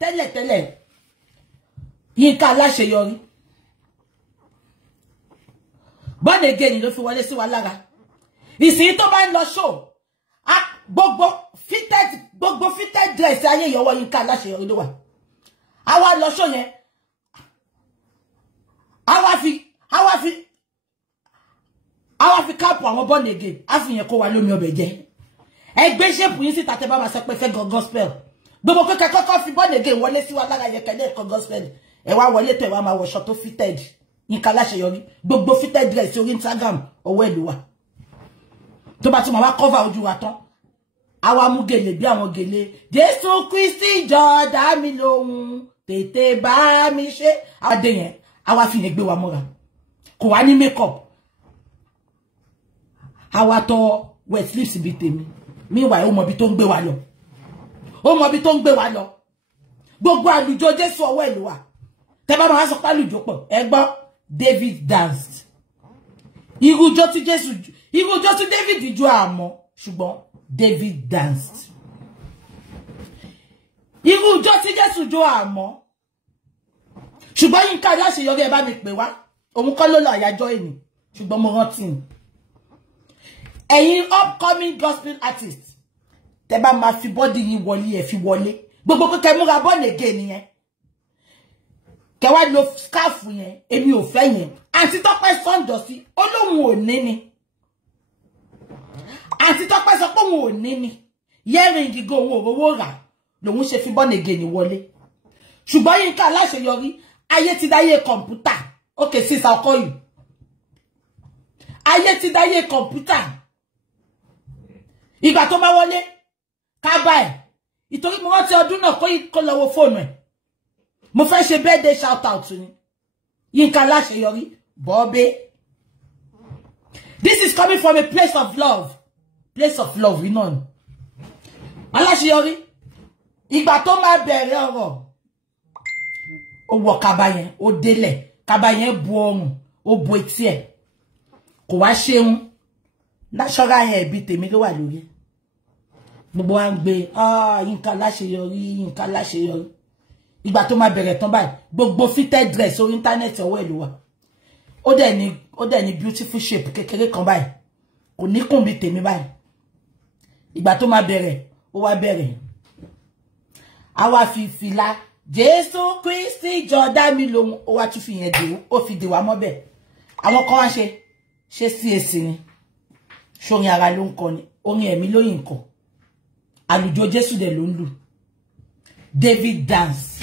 tẹ́lẹ̀ Yinka Alaseyori born again ló fi wọlé sí wa lára ìsìn tó bá ń lọ show gbogbo fitted dress ayé yọwọ́ Yinka Alaseyori ló wà àwa lọ show yẹn àwa fi cap àwọn born again afi yẹn kó wa lómi ọbẹ̀ jẹ ẹgbẹ́ shape yín síta tẹ́ bá ma sọ pé fẹ́ gospel gbogbo ko ke kọ́kọ́ fi born again wọlé sí wa lára yẹn kele ko gospel ẹ wá wọlé tẹ́ wá ma wọṣọ tó fitted Yinka Alaseyori gbogbo fitted dress orí Instagram ọwọ́ elu wa tó bá tún ma wá cover ojú wa tán àwa mú gèlè bí àwọn gèlè Jésù Kristi jọ̀ọ́ dá mi lóhùn tètè bá mi ṣe ade yẹn àwa fi yẹn gbé wa mọ́ra kò wá ní makeup àwa tó wet lips bí tèmi meanwhile ó mọ bí tó ń gbé wa lọ gbogbo àlùjọ Jésù ọwọ́ elu wa tẹ́ bá ma sọ pa àlùjọ pọ̀ ẹ gbọ́ David danced irújọ tí David jó àmọ́ ṣùgbọ́n David danced irújọ tí Jésù jó àmọ́ ṣùgbọ́n Yinka Alaseyori ẹ bá mi pè wá òun kọ́ ló lọ àyájọ́ èmi ṣùgbọ́n mo rántí ẹ̀yin upcoming gospel artists tẹ́ bá ma fi body yín wọlé ẹ fi wọlé gbogbo ko ke múra born again yẹn ke wá lo scarf yẹn èmi ò fẹ́ yẹn àǹtí Tọ́pẹ́ Sọ́ndọ̀sí Ọlọ́hun ò ní ni àǹtí Tọ́pẹ́ sọ pé òun ò ní ni earring go òun ò rówó rà lòun ṣe fi born again wọlé ṣùgbọ́n Yinka Alaseyori ayé ti dáyé kọ̀mpútà okay sis I'll call you ayé ti dáyé kọ̀mpútà ìgbà tó bá wọlé ká bá ẹ̀ ìtorí mo rántí ọdún náà kó lọ wo fóònù ẹ̀ mo fẹ́ ṣe birthday shout out ni Yinka Alaseyori Bobby. This is coming from a place of love you know. Alaseyori ìgbà tó máa bẹ̀rẹ̀ ọ̀rọ̀ ó wọ kaba yẹn ó délẹ̀ kaba yẹn bu ọrùn ó bu etí ẹ̀ kò wá ṣeun natural hair bí tèmi ló wà lórí gbogbo wa ń gbé Yinka Alaseyori ìgbà tó máa bẹ̀rẹ̀ tán báyìí gbogbo fitted dress orí internet ọwọ́ ẹ̀ ló wà ó dẹ̀ ní beautiful shape kékeré kan báyìí kò ní kùn bí tèmi báyìí ìgbà tó máa bẹ̀rẹ̀ ó wá bẹ̀rẹ̀ àwa fi fìlà Jésù Kristi jọ̀ọ́ dá mi lóhùn ó wá tún fi yẹn dè ó fi dè wá mọ́bẹ̀ àwọn kan wá ṣe CAC ni ṣorin ara ló ń kọ ni orin ẹ̀mí ló yìn kọ àlùjọ Jésù dẹ̀ ló ń lù David dance